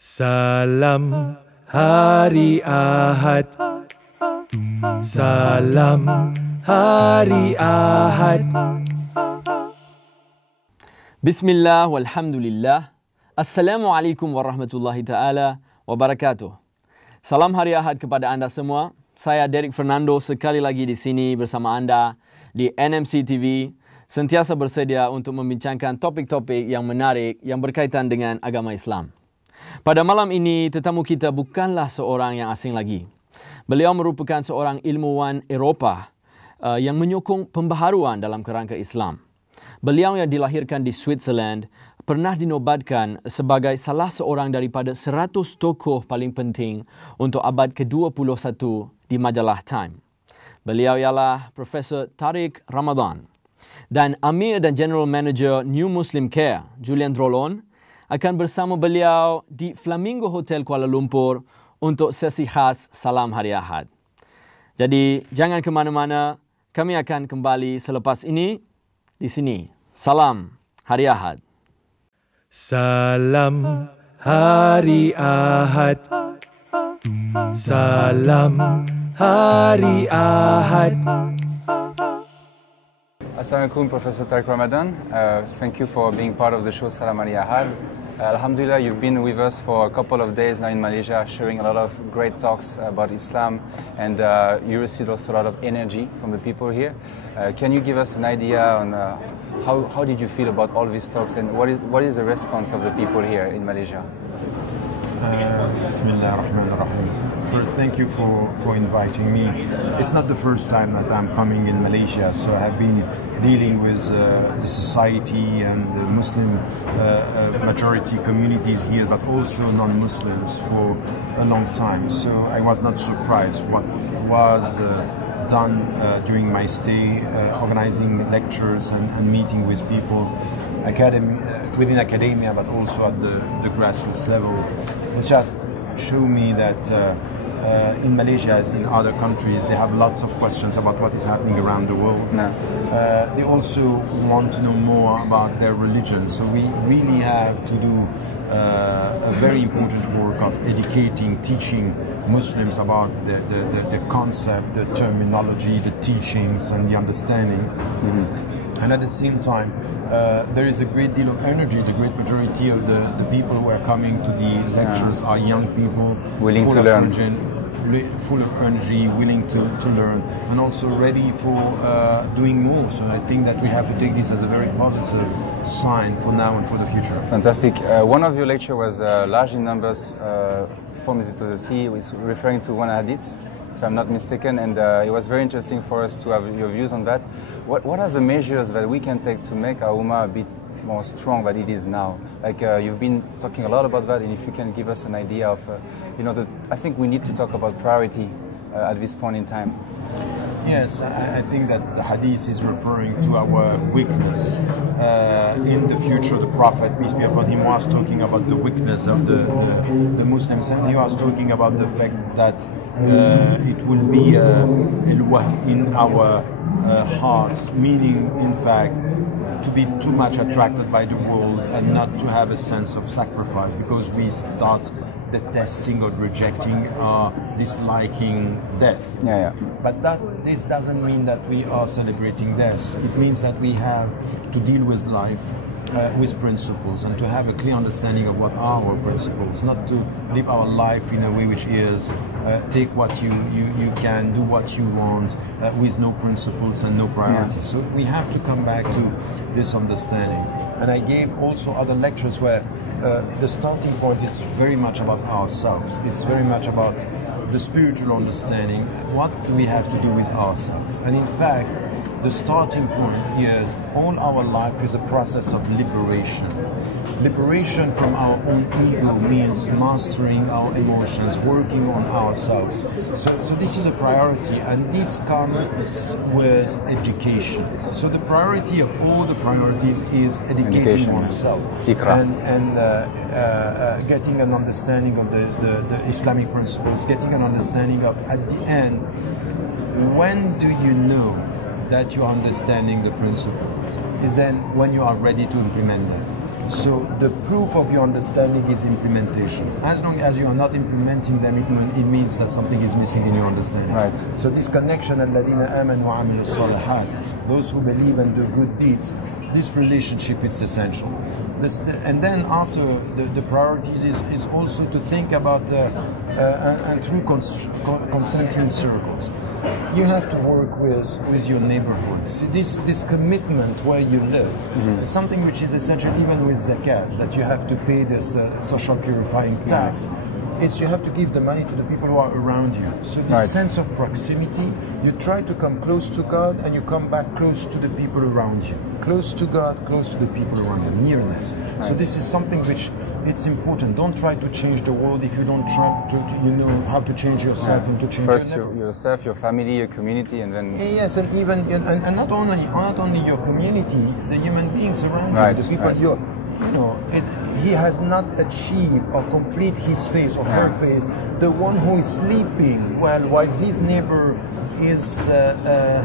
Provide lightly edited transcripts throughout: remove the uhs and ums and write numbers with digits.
Salam hari Ahad. Salam hari Ahad. Bismillah walhamdulillah. Assalamualaikum warahmatullahi ta'ala wabarakatuh. Salam hari Ahad kepada anda semua. Saya Derek Fernando sekali lagi di sini bersama anda di NMC TV. Sentiasa bersedia untuk membincangkan topik-topik yang menarik yang berkaitan dengan agama Islam. Pada malam ini, tetamu kita bukanlah seorang yang asing lagi. Beliau merupakan seorang ilmuwan Eropah yang menyokong pembaharuan dalam kerangka Islam. Beliau yang dilahirkan di Switzerland pernah dinobatkan sebagai salah seorang daripada 100 tokoh paling penting untuk abad ke-21 di majalah Time. Beliau ialah Profesor Tariq Ramadan. Dan Amir dan General Manager New Muslim Care, Julian Drolon, akan bersama beliau di Flamingo Hotel Kuala Lumpur untuk sesi khas Salam Hari Ahad. Jadi, jangan ke mana-mana. Kami akan kembali selepas ini di sini. Salam Hari Ahad. Salam Hari Ahad. Salam Hari Ahad. Assalamualaikum, Professor Tariq Ramadan. Thank you for being part of the show Salam Hari Ahad. Alhamdulillah, you've been with us for a couple of days now in Malaysia, sharing a lot of great talks about Islam, and you received also a lot of energy from the people here. Can you give us an idea on how did you feel about all these talks, and what is the response of the people here in Malaysia? Bismillahirrahmanirrahim. First, thank you for inviting me. It's not the first time that I'm coming in Malaysia, so I have been dealing with the society and the Muslim majority communities here, but also non-Muslims for a long time. So I was not surprised what was done during my stay, organizing lectures and meeting with people within academia, but also at the grassroots level. It just show me that in Malaysia, as in other countries, they have lots of questions about what is happening around the world. No. They also want to know more about their religion. So we really have to do a very important work of educating, teaching Muslims about the concept, the terminology, the teachings, and the understanding. Mm-hmm. And at the same time, there is a great deal of energy. The great majority of the people who are coming to the lectures are young people, willing to learn, full of energy, willing to learn, and also ready for doing more. So I think that we have to take this as a very positive sign for now and for the future. Fantastic. One of your lecture was large in numbers, from Visit to the Sea, was referring to one hadith, if I'm not mistaken, and it was very interesting for us to have your views on that. What are the measures that we can take to make our Ummah a bit more strong than it is now? Like you've been talking a lot about that, and if you can give us an idea of, I think we need to talk about priority at this point in time. Yes, I think that the hadith is referring to our weakness. In the future, the Prophet, peace be upon him, was talking about the weakness of the Muslims, and he was talking about the fact that it will be in our hearts, meaning, in fact, to be too much attracted by the world and not to have a sense of sacrifice, because we start detesting or rejecting or disliking death. Yeah. But this doesn't mean that we are celebrating death. It means that we have to deal with life with principles, and to have a clear understanding of what are our principles, not to live our life in a way which is take what you can, do what you want, with no principles and no priorities. So we have to come back to this understanding. And I gave also other lectures where the starting point is very much about ourselves. It's very much about the spiritual understanding, what we have to do with ourselves. And in fact, the starting point is all our life is a process of liberation. Liberation from our own ego means mastering our emotions, working on ourselves. So this is a priority, and this comes with education. So the priority of all the priorities is educating oneself and getting an understanding of the Islamic principles, getting an understanding of, at the end, when do you know that you are understanding the principle? Is then when you are ready to implement them. So the proof of your understanding is implementation. As long as you are not implementing them, it means that something is missing in your understanding. Right. So this connection, الَّذِينَ آمَنُوا وَعَمِلُوا الصَّالِحَاتِ, those who believe and do good deeds, this relationship is essential. And then after the priorities is also to think about and through concentric circles. You have to work with your neighborhood. See, this commitment where you live is something which is essential even with zakat, that you have to pay this social purifying tax. Is you have to give the money to the people who are around you. So this sense of proximity, you try to come close to God and you come back close to the people around you. Close to God, close to the people around you, nearness. So this is something which it's important. Don't try to change the world if you don't try to you know how to change yourself and to change first yourself, your family, your community, and then yes, and even and not only your community, the human beings around you, the people you know, he has not achieved or complete his phase or her phase. The one who is sleeping while his neighbor is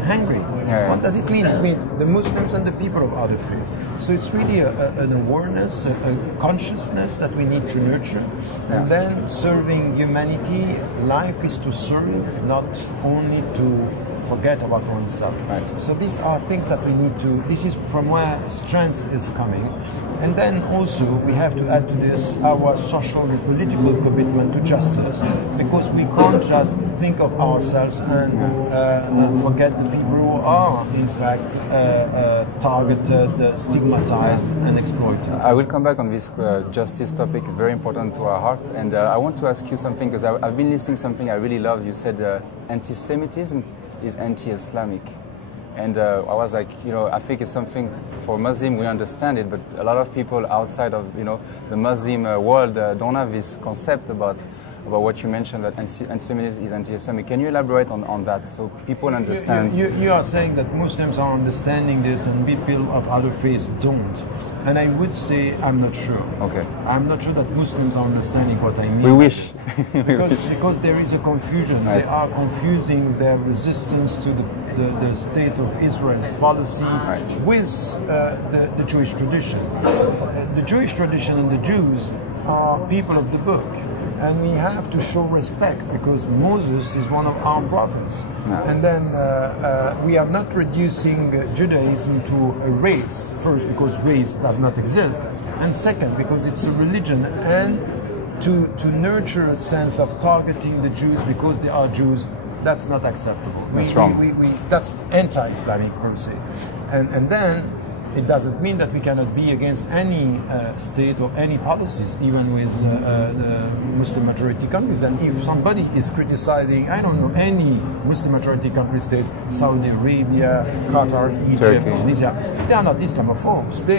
hungry. What does it mean? It means the Muslims and the people of other faiths. So it's really an awareness, a consciousness that we need to nurture. And then serving humanity, life is to serve, not only to forget about oneself. So these are things that we need to, this is from where strength is coming. And then also we have to add to this our social and political commitment to justice, because we can't just think of ourselves and forget the people who are in fact targeted, stigmatized and exploited. I will come back on this justice topic, very important to our heart. And I want to ask you something, because I've been listening to something I really love. You said anti-Semitism is anti-Islamic, and I was like, you know, I think it's something for Muslim, we understand it, but a lot of people outside of, you know, the Muslim world don't have this concept about what you mentioned, that anti-Semitism is anti-Islamic. Can you elaborate on that so people understand? You are saying that Muslims are understanding this and people of other faiths don't. And I would say I'm not sure. Okay. I'm not sure that Muslims are understanding what I mean. We wish. because there is a confusion. They are confusing their resistance to the state of Israel's policy with the Jewish tradition. The Jewish tradition and the Jews are people of the book. And we have to show respect because Moses is one of our prophets. And then we are not reducing Judaism to a race. First, because race does not exist. And second, because it's a religion. And to nurture a sense of targeting the Jews because they are Jews, that's not acceptable. That's wrong. That's anti-Islamic per se. And then it doesn't mean that we cannot be against any state or any policies, even with the Muslim majority countries. And if somebody is criticizing, I don't know, any Muslim majority country state, Saudi Arabia, Qatar, Egypt, Tunisia, they are not Islamophobes. They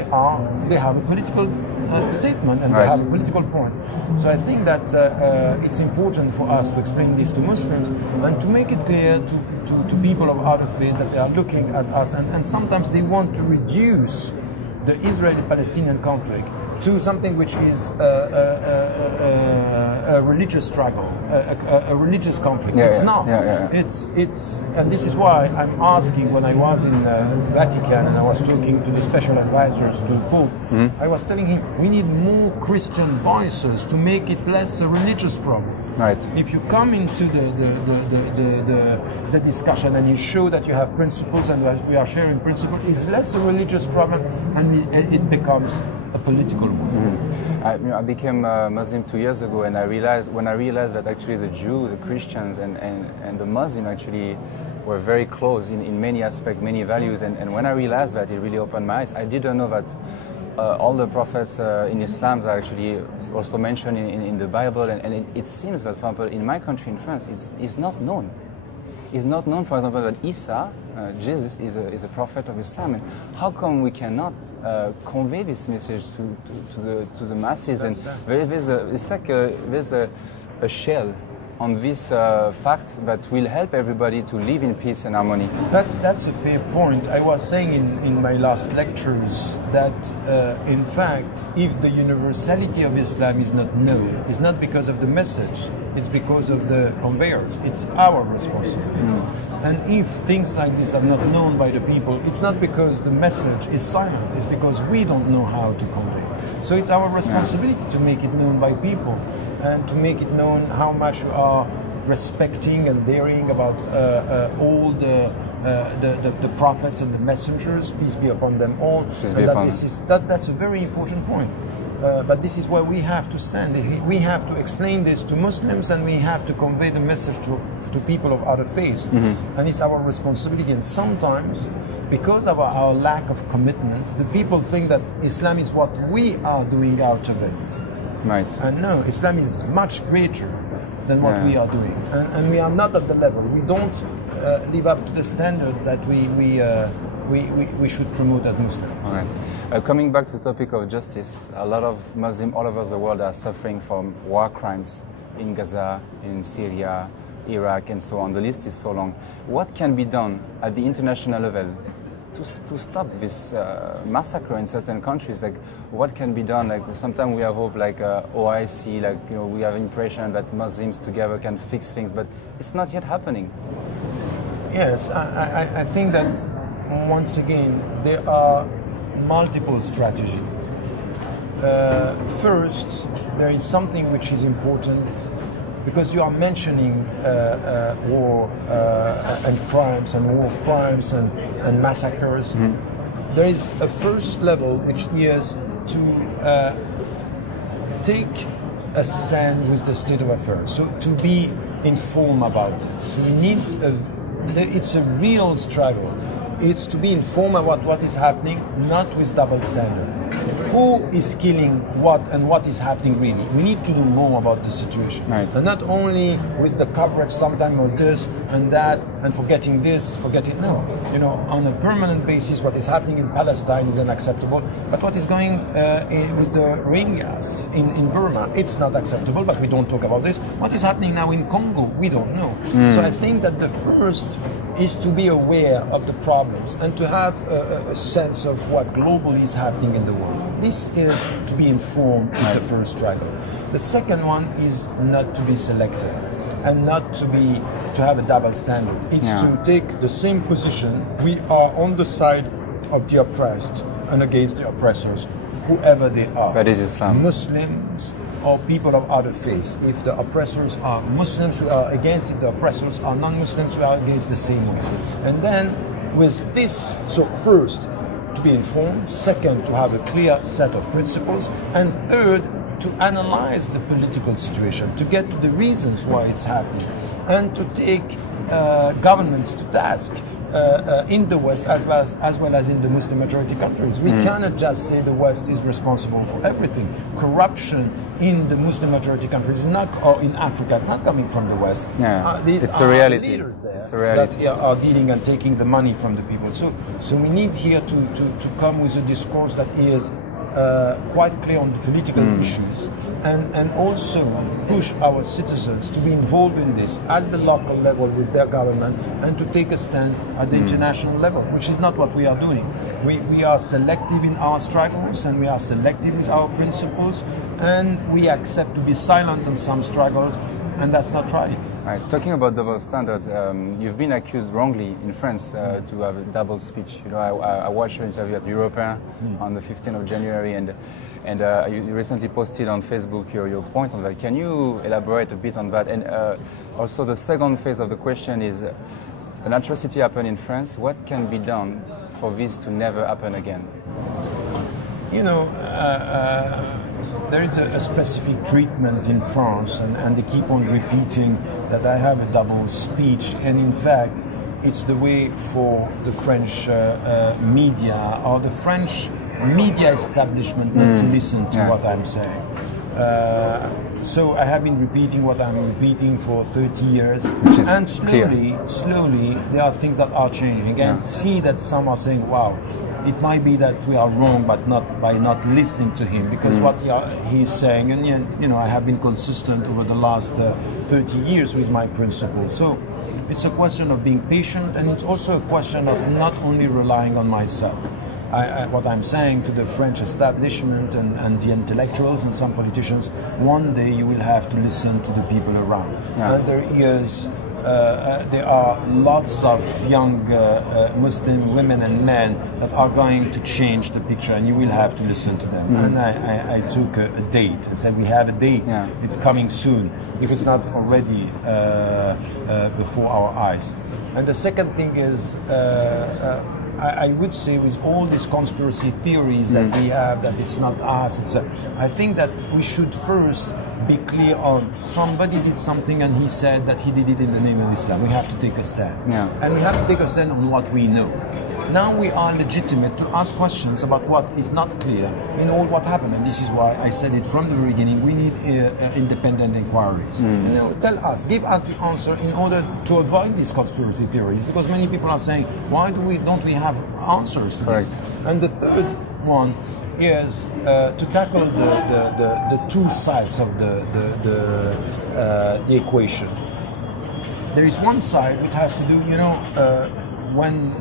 have a political statement and they have a political point. So I think that it's important for us to explain this to Muslims and to make it clear to people of other faiths that they are looking at us and sometimes they want to reduce the Israeli-Palestinian conflict to something which is a religious struggle, a religious conflict. It's not. It's and this is why I'm asking, when I was in Vatican and I was talking to the special advisors to the Pope, I was telling him we need more Christian voices to make it less a religious problem. Right. If you come into the discussion and you show that you have principles and that we are sharing principles, it's less a religious problem and it becomes a political one. I became Muslim 2 years ago, and when I realized that actually the Jews, the Christians, and the Muslim actually were very close in many aspects, many values, and when I realized that, it really opened my eyes. I didn't know that all the prophets in Islam are actually also mentioned in the Bible, and it seems that, for example, in my country, in France, it's not known. It's not known, for example, that Isa, Jesus, is a prophet of Islam. And how come we cannot convey this message to the masses? And there's a shell on this fact that will help everybody to live in peace and harmony. That's a fair point. I was saying in my last lectures that in fact, if the universality of Islam is not known, it's not because of the message, it's because of the conveyors. It's our responsibility. And if things like this are not known by the people, it's not because the message is silent, it's because we don't know how to convey. So it's our responsibility to make it known by people and to make it known how much we are respecting and daring about all the prophets and the messengers, peace be upon them all. That's a very important point. But this is where we have to stand. We have to explain this to Muslims, and we have to convey the message to people of other faiths. And it's our responsibility. And sometimes, because of our lack of commitment, the people think that Islam is what we are doing out of it. Right. And no, Islam is much greater than what we are doing. And we are not at the level. We don't live up to the standard that we should promote as Muslims. All right. Coming back to the topic of justice, a lot of Muslims all over the world are suffering from war crimes in Gaza, in Syria, Iraq, and so on. The list is so long. What can be done at the international level to stop this massacre in certain countries? Like, what can be done? Like, sometimes we have hope, like OIC, like, you know, we have impression that Muslims together can fix things, but it's not yet happening. Yes, I think that once again there are multiple strategies. First, there is something which is important, because you are mentioning war and crimes and war crimes and massacres. There is a first level which is to take a stand with the state of affairs, so to be informed about it. So we need it's a real struggle. It's to be informed about what is happening, not with double standard. Who is killing what and what is happening really? We need to know more about the situation. Right. And not only with the coverage sometimes of this and that and forgetting this, forgetting, no. You know, on a permanent basis, what is happening in Palestine is unacceptable. But what is going with the Rohingyas in Burma, it's not acceptable, but we don't talk about this. What is happening now in Congo, we don't know. So I think that the first is to be aware of the problems and to have a sense of what globally is happening in the world. This is to be informed is the first struggle. The second one is not to be selective and not to have a double standard. It's to take the same position. We are on the side of the oppressed and against the oppressors, whoever they are. That is Islam. Muslims or people of other faiths. If the oppressors are Muslims, we are against. If the oppressors are non-Muslims, we are against the same ones. And then with this, so first, to be informed, second, to have a clear set of principles, and third, to analyze the political situation, to get to the reasons why it's happening, and to take governments to task in the West as well as in the Muslim majority countries. We cannot just say the West is responsible for everything. Corruption in the Muslim majority countries is not, or in Africa, it's not coming from the West. It's a reality. Leaders there it's a reality. that are dealing and taking the money from the people. So we need here to come with a discourse that is quite clear on the political issues, and also push our citizens to be involved in this at the local level with their government, and to take a stand at the international level, which is not what we are doing. We are selective in our struggles, and we are selective with our principles, and we accept to be silent on some struggles, and that's not right. Right. Talking about double standard, you've been accused wrongly in France to have a double speech. You know, I watched your interview at European on the 15th of January, and you recently posted on Facebook your point on that. Can you elaborate a bit on that? And also, the second phase of the question is, an atrocity happened in France. What can be done for this to never happen again? You know, there is a specific treatment in France, and they keep on repeating that I have a double speech, and in fact it's the way for the French media or the French media establishment not to listen to what I'm saying. So I have been repeating what I'm repeating for 30 years, and slowly there are things that are changing, and see that some are saying, wow, it might be that we are wrong, but not by not listening to him, because what he's saying, and you know, I have been consistent over the last 30 years with my principles. So it's a question of being patient, and it's also a question of not only relying on myself. What I'm saying to the French establishment and the intellectuals and some politicians, one day you will have to listen to the people around, and their ears there are lots of young Muslim women and men that are going to change the picture, and you will have to listen to them. And I took a date and said, we have a date, it's coming soon, if it's not already before our eyes. And the second thing is, I would say with all these conspiracy theories that we have, that it's not us, I think that we should first be clear on somebody did something and he said that he did it in the name of Islam. We have to take a stand. And we have to take a stand on what we know. Now we are legitimate to ask questions about what is not clear in all what happened. And this is why I said it from the beginning, we need independent inquiries. You know, tell us, give us the answer in order to avoid these conspiracy theories, because many people are saying, why don't we have answers to this? And the third one is to tackle the two sides of the equation. There is one side which has to do, you know, when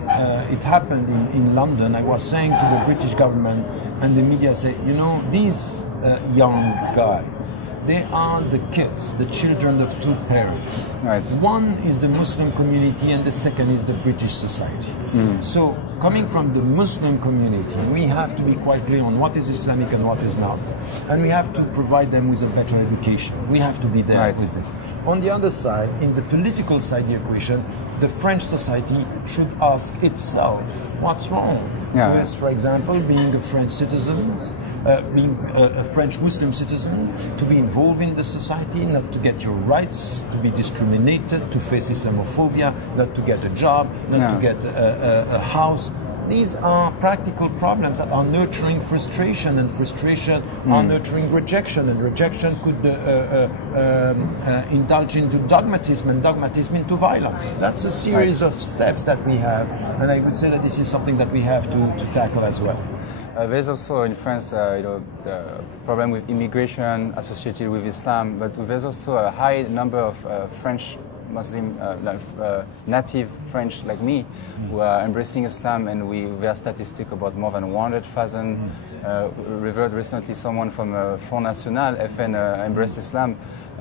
it happened in London, I was saying to the British government and the media, say, you know, these young guys, they are the kids, the children of two parents. Right. One is the Muslim community and the second is the British society. So coming from the Muslim community, we have to be quite clear on what is Islamic and what is not. And we have to provide them with a better education. We have to be there with this. On the other side, in the political side of the equation, the French society should ask itself, what's wrong with, for example, being a French citizen, being a French Muslim citizen, to be involved in the society, not to get your rights, to be discriminated, to face Islamophobia, not to get a job, not to get a house. These are practical problems that are nurturing frustration, and frustration are nurturing rejection, and rejection could indulge into dogmatism, and dogmatism into violence. That's a series of steps that we have, and I would say that this is something that we have to tackle as well. There's also in France, you know, the problem with immigration associated with Islam, but there's also a high number of French Muslim, native French like me, who are embracing Islam, and we have statistics about more than 100,000 revered recently. Someone from Front National, FN, embraced Islam,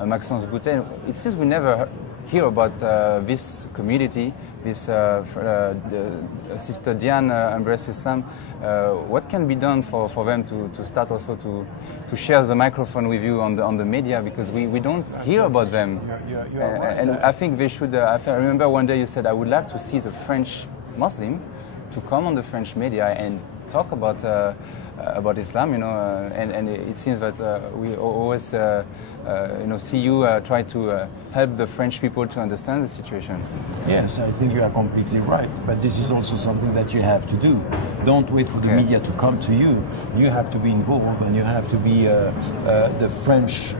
Maxence Boutet. It seems we never hear about this community. This Sister Diane embraced Islam. What can be done for them to start also to share the microphone with you on the media, because we don't hear about them. And I think they should. I remember one day you said, I would like to see the French Muslim to come on the French media and talk about Islam, you know, and it seems that we always, you know, see you try to help the French people to understand the situation. Yes, I think you are completely right, but this is also something that you have to do. Don't wait for the media to come to you. You have to be involved, and you have to be the French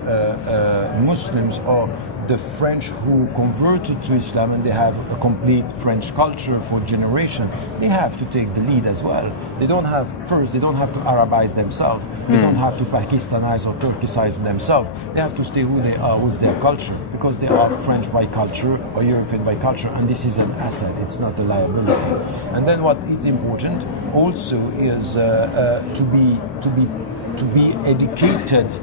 Muslims, or the French who converted to Islam and they have a complete French culture for generation. They have to take the lead as well. They don't have to Arabize themselves. They don't have to Pakistanize or Turkicize themselves. They have to stay who they are with their culture, because they are French by culture or European by culture, and this is an asset. It's not a liability. And then what is important also is to be educated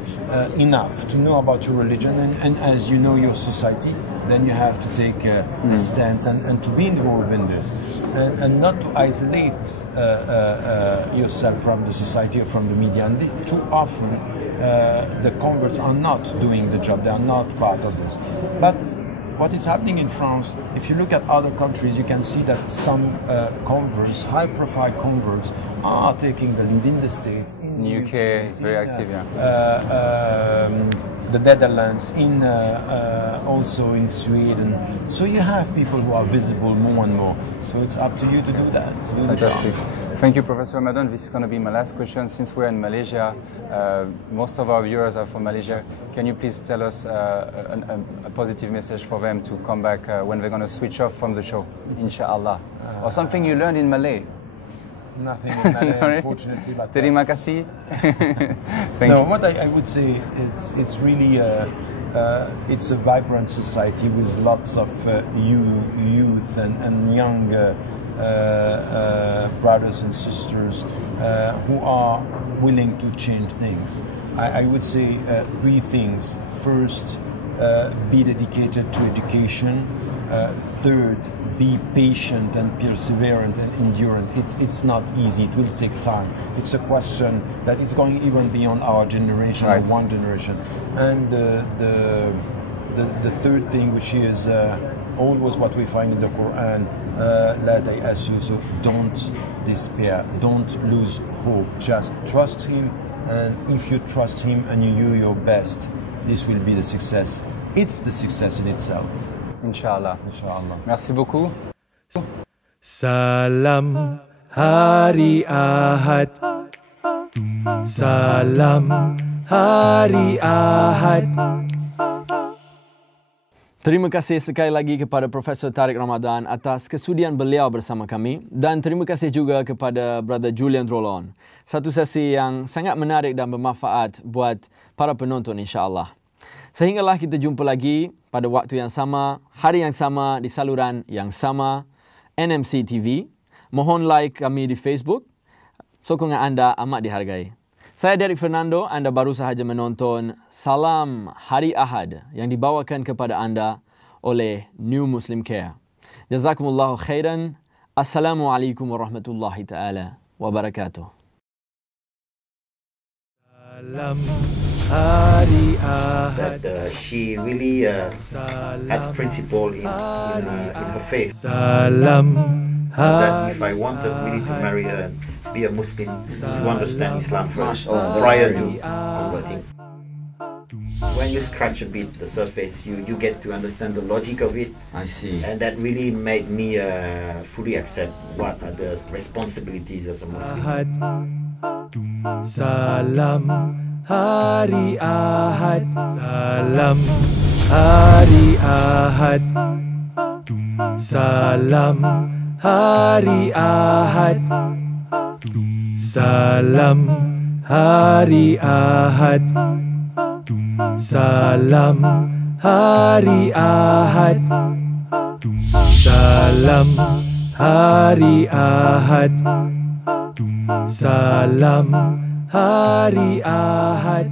enough to know about your religion, and as you know your society, then you have to take a stance and to be involved in this, and not to isolate yourself from the society or from the media. And too often the converts are not doing the job, they are not part of this. But what is happening in France, if you look at other countries, you can see that some converts, high-profile converts, are taking the lead in the States, in the UK, it's very active, the Netherlands, also in Sweden. So you have people who are visible more and more. So it's up to you to do that. To do Fantastic. Thank you, Professor Ramadan. This is going to be my last question. Since we're in Malaysia, most of our viewers are from Malaysia. Can you please tell us a positive message for them to come back when they're going to switch off from the show, inshallah? Or something you learned in Malay? Nothing in Malay, unfortunately. But, terima kasih. No, what I would say, it's really it's a vibrant society with lots of youth and young brothers and sisters who are willing to change things. I would say three things. First, be dedicated to education. Third, be patient and perseverant and endurant. It's not easy. It will take time. It's a question that is going even beyond our generation, or one generation. And the third thing, which is always what we find in the Quran, لا تيأسوا, so don't despair, don't lose hope, just trust him, and if you trust him and you do your best, this will be the success. It's the success in itself. Inshallah. Inshallah. Merci beaucoup. Salam Hari Ahad. Salam Hari Ahad. Terima kasih sekali lagi kepada Profesor Tariq Ramadan atas kesudian beliau bersama kami, dan terima kasih juga kepada Brother Julian Rolon. Satu sesi yang sangat menarik dan bermanfaat buat para penonton, insya-Allah. Sehinggalah kita jumpa lagi pada waktu yang sama, hari yang sama, di saluran yang sama, NMC TV. Mohon like kami di Facebook. Sokongan anda amat dihargai. Saya Derek Fernando, anda baru sahaja menonton Salam Hari Ahad yang dibawakan kepada anda oleh New Muslim Care. Jazakumullahu khairan. Assalamualaikum warahmatullahi taala wabarakatuh. Salam Hari Ahad. That she really had principle in her faith. Salam That if I wanted really to marry her and be a Muslim, to understand Islam first prior to converting. When you scratch a bit the surface, you get to understand the logic of it. I see. And that really made me fully accept what are the responsibilities as a Muslim. Salam Hari Ahad. Salam Hari Ahad. Salam Hari Ahad. Salam Hari Ahad. Salam Hari Ahad. Salam Hari Ahad. Salam Hari Ahad.